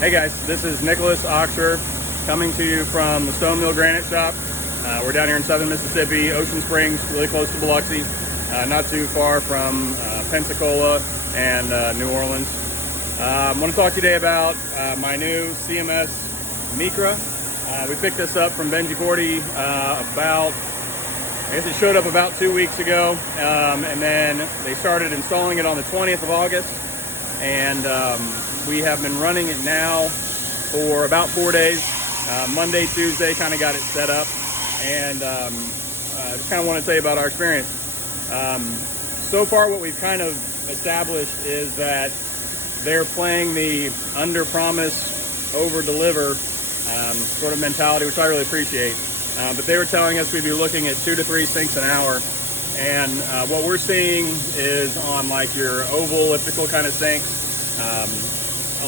Hey guys, this is Nicholas Oxer coming to you from the Stone Mill Granite Shop. We're down here in southern Mississippi, Ocean Springs, really close to Biloxi, not too far from Pensacola and New Orleans. I want to talk today about my new CMS Micra. We picked this up from Benji Cordy I guess it showed up about 2 weeks ago, and then they started installing it on the 20th of August, and we have been running it now for about 4 days. Monday, Tuesday, kind of got it set up, and just kind of want to tell you about our experience. So far, what we've kind of established is that they're playing the under-promise, over-deliver sort of mentality, which I really appreciate. But they were telling us we'd be looking at 2 to 3 sinks an hour, and what we're seeing is on like your oval elliptical kind of sinks,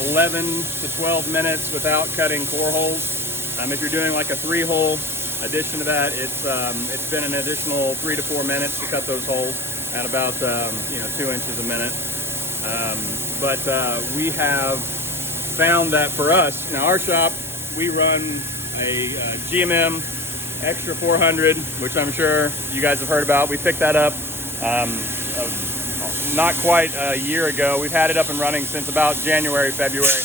11 to 12 minutes without cutting core holes. If you're doing like a 3-hole addition to that, it's been an additional 3 to 4 minutes to cut those holes at about 2 inches a minute. But we have found that for us, in our shop, we run a GMM Extra 400, which I'm sure you guys have heard about. We picked that up not quite a year ago. We've had it up and running since about January, February.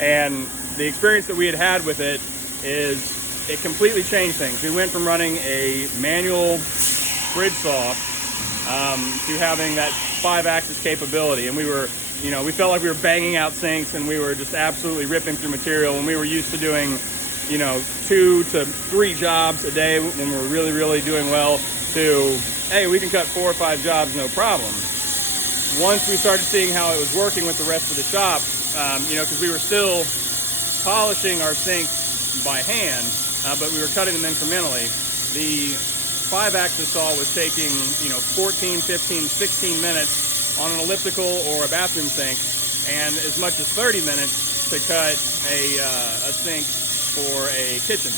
And the experience that we had with it is it completely changed things. We went from running a manual bridge saw to having that 5-axis capability. And we felt like we were banging out sinks, and we were just absolutely ripping through material. And we were used to doing 2 to 3 jobs a day when we're really, really doing well, to, hey, we can cut 4 or 5 jobs, no problem. Once we started seeing how it was working with the rest of the shop, because we were still polishing our sinks by hand, but we were cutting them incrementally. The 5-axis saw was taking, 14, 15, 16 minutes on an elliptical or a bathroom sink, and as much as 30 minutes to cut a sink for a kitchen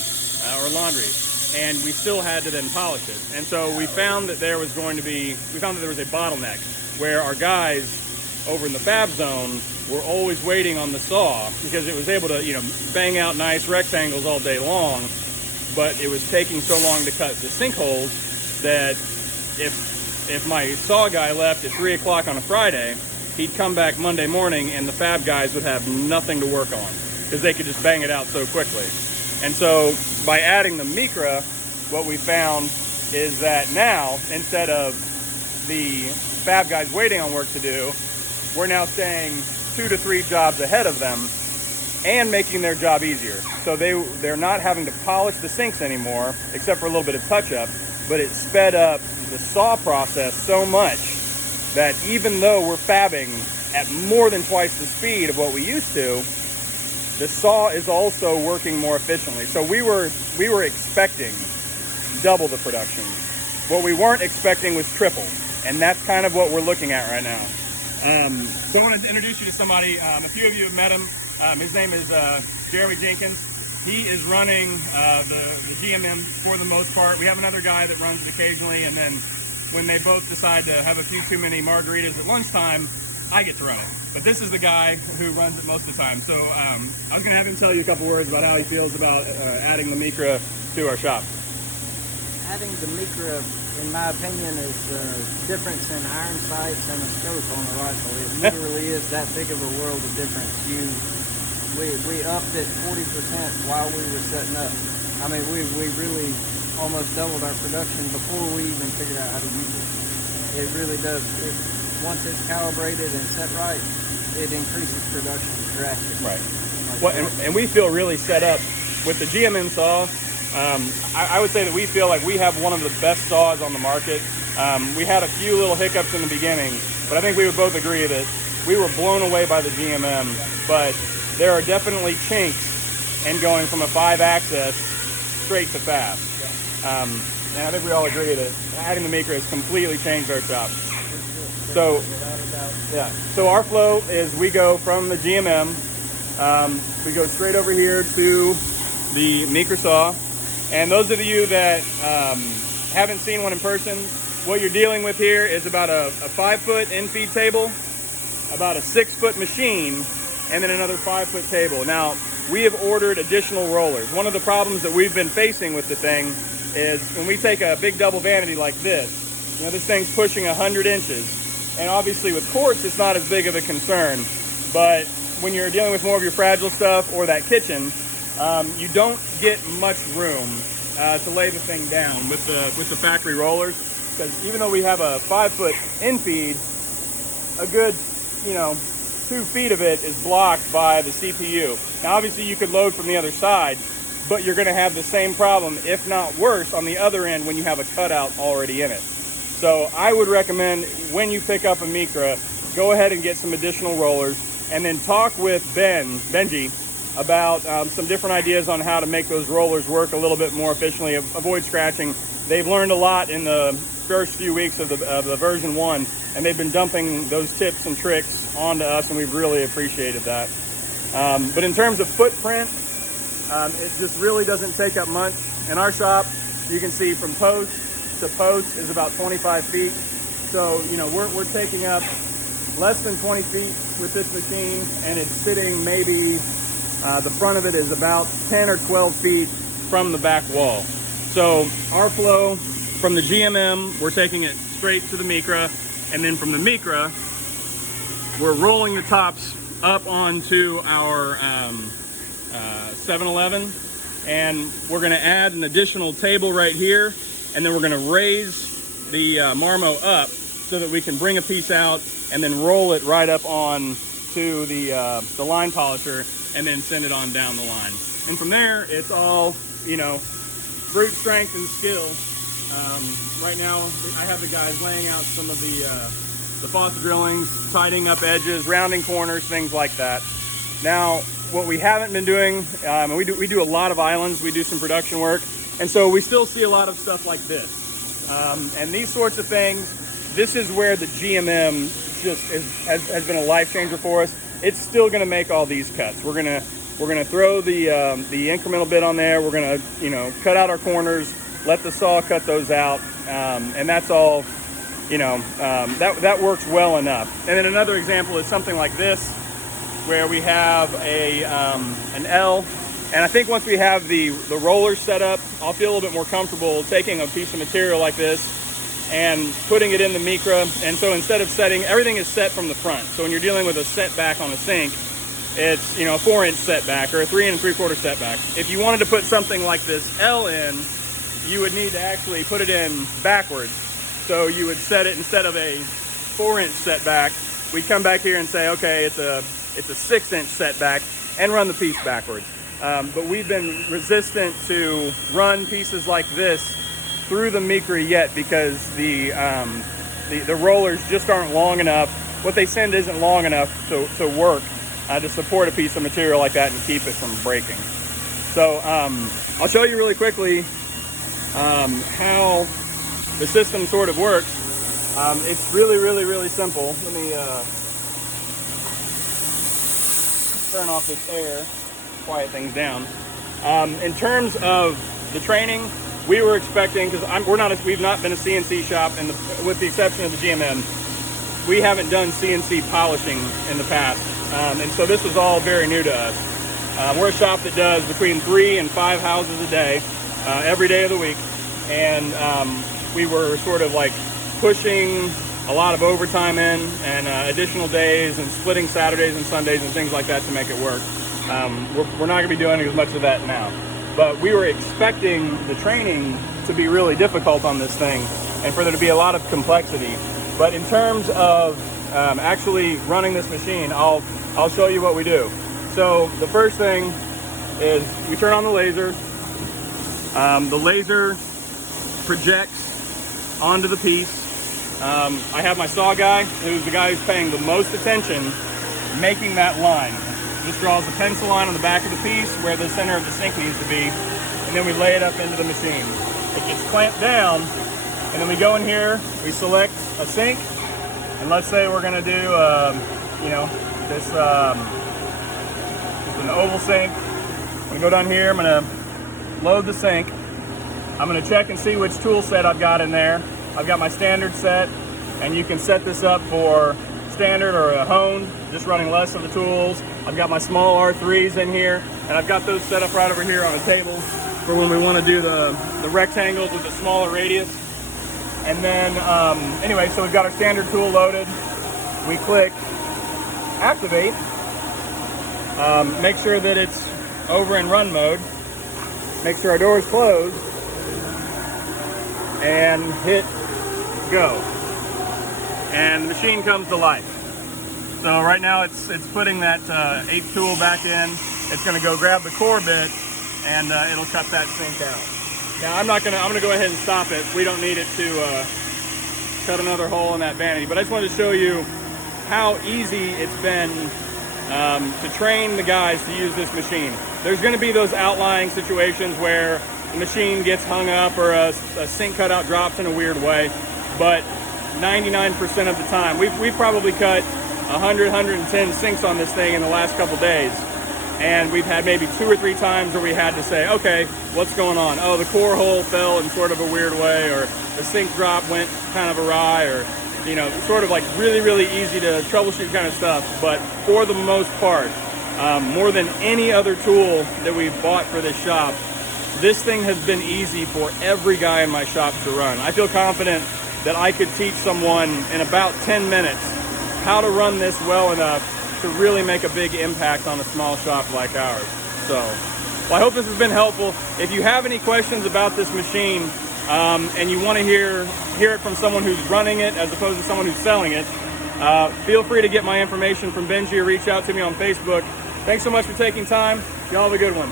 or laundry, and we still had to then polish it. And so we found that there was a bottleneck where our guys over in the fab zone were always waiting on the saw, because it was able to bang out nice rectangles all day long, but it was taking so long to cut the sinkholes that if my saw guy left at 3 o'clock on a Friday, he'd come back Monday morning and the fab guys would have nothing to work on, because they could just bang it out so quickly. And so by adding the Micra, what we found is that now, instead of the fab guys waiting on work to do, we're now staying 2 to 3 jobs ahead of them and making their job easier. So they're not having to polish the sinks anymore, except for a little bit of touch-up, but it sped up the saw process so much that even though we're fabbing at more than twice the speed of what we used to, the saw is also working more efficiently. So we were expecting double the production. What we weren't expecting was triple, and that's kind of what we're looking at right now. So I wanted to introduce you to somebody. A few of you have met him. His name is Jeremy Jenkins. He is running the GMM for the most part. We have another guy that runs it occasionally, and then when they both decide to have a few too many margaritas at lunchtime, I get to run it. But this is the guy who runs it most of the time. So I was going to have him tell you a couple words about how he feels about adding the Micra to our shop. Adding the Micra, in my opinion, is the difference in iron sights and a scope on the rifle. It literally is that big of a world of difference. We upped it 40% while we were setting up. I mean, we really almost doubled our production before we even figured out how to use it. It really does. Once it's calibrated and set right, it increases production drastically. Right. And we feel really set up with the GMM saw. I would say that we feel like we have one of the best saws on the market. We had a few little hiccups in the beginning, but I think we would both agree that we were blown away by the GMM. But there are definitely chinks in going from a 5-axis straight to fab. And I think we all agree that adding the Micra has completely changed our shop. So, yeah. So our flow is we go from the GMM, we go straight over here to the Micra saw. And those of you that haven't seen one in person, what you're dealing with here is about a 5-foot in-feed table, about a 6-foot machine, and then another 5-foot table. Now, we have ordered additional rollers. One of the problems that we've been facing with the thing is when we take a big double vanity like this, you know, this thing's pushing 100 inches. And obviously with quartz, it's not as big of a concern. But when you're dealing with more of your fragile stuff or that kitchen, you don't get much room to lay the thing down with the factory rollers. Because even though we have a 5-foot infeed, a good, 2 feet of it is blocked by the CPU. Now obviously you could load from the other side, but you're going to have the same problem, if not worse, on the other end when you have a cutout already in it. So I would recommend when you pick up a Micra, go ahead and get some additional rollers, and then talk with Benji, about some different ideas on how to make those rollers work a little bit more efficiently, avoid scratching. They've learned a lot in the first few weeks of the version 1, and they've been dumping those tips and tricks onto us, and we've really appreciated that. But in terms of footprint, it just really doesn't take up much. In our shop, you can see from post to post is about 25 feet. So, we're taking up less than 20 feet with this machine, and it's sitting maybe, the front of it is about 10 or 12 feet from the back wall. So our flow from the GMM, we're taking it straight to the Micra, and then from the Micra, we're rolling the tops up onto our 711, and we're going to add an additional table right here, and then we're going to raise the Marmo up so that we can bring a piece out and then roll it right up on to the line polisher and then send it on down the line. And from there, it's all, brute strength and skill. Right now, I have the guys laying out some of the faucet drillings, tightening up edges, rounding corners, things like that. Now, what we haven't been doing, and we do a lot of islands, we do some production work, and so we still see a lot of stuff like this. And these sorts of things, this is where the GMM just has been a life changer for us. It's still going to make all these cuts. We're gonna throw the incremental bit on there. We're gonna cut out our corners, let the saw cut those out, and that's all. That works well enough. And then another example is something like this, where we have an L, and I think once we have the rollers set up, I'll feel a little bit more comfortable taking a piece of material like this and putting it in the Micra. And so instead of everything is set from the front. So when you're dealing with a setback on a sink, it's a 4-inch setback or a 3 3/4 setback. If you wanted to put something like this L in, you would need to actually put it in backwards. So you would set it, instead of a 4-inch setback, we'd come back here and say, okay, it's a 6-inch setback, and run the piece backwards. But we've been resistant to run pieces like this through the Micra yet, because the rollers just aren't long enough. What they send isn't long enough to work to support a piece of material like that and keep it from breaking. So I'll show you really quickly how the system sort of works. It's really simple. Let me turn off this air, quiet things down. In terms of the training, we were expecting, because we've not been a CNC shop, and with the exception of the GMM, we haven't done CNC polishing in the past, and so this was all very new to us. We're a shop that does between 3 and 5 houses a day, every day of the week, and we were sort of like pushing a lot of overtime in, and additional days, and splitting Saturdays and Sundays and things like that to make it work. We're not going to be doing as much of that now. But we were expecting the training to be really difficult on this thing, and for there to be a lot of complexity. But in terms of actually running this machine, I'll show you what we do. So the first thing is we turn on the laser. The laser projects onto the piece. I have my saw guy, who's the guy who's paying the most attention, making that line. Just draws a pencil line on the back of the piece where the center of the sink needs to be, and then we lay it up into the machine. It gets clamped down, and then we go in here, we select a sink, and let's say we're going to do, this is an oval sink. I'm going to go down here, I'm going to load the sink. I'm going to check and see which tool set I've got in there. I've got my standard set, and you can set this up for standard or a honed, just running less of the tools. I've got my small R3s in here, and I've got those set up right over here on a table for when we want to do the rectangles with a smaller radius. And then, anyway, so we've got our standard tool loaded. We click activate, make sure that it's over in run mode, make sure our door is closed, and hit go. And the machine comes to life. So right now it's putting that 8th tool back in. It's going to go grab the core bit, and it'll cut that sink out. Now I'm gonna go ahead and stop it. We don't need it to cut another hole in that vanity. But I just wanted to show you how easy it's been to train the guys to use this machine. There's going to be those outlying situations where the machine gets hung up or a sink cutout drops in a weird way, but 99% of the time, we've probably cut 100, 110 sinks on this thing in the last couple days, and we've had maybe 2 or 3 times where we had to say, okay, what's going on? Oh, the core hole fell in sort of a weird way, or the sink drop went kind of awry, or sort of like really, really easy to troubleshoot kind of stuff. But for the most part, more than any other tool that we've bought for this shop, this thing has been easy for every guy in my shop to run. I feel confident that I could teach someone in about 10 minutes how to run this well enough to really make a big impact on a small shop like ours. So, well, I hope this has been helpful. If you have any questions about this machine, and you want to hear it from someone who's running it as opposed to someone who's selling it, feel free to get my information from Benji or reach out to me on Facebook. Thanks so much for taking time. Y'all have a good one.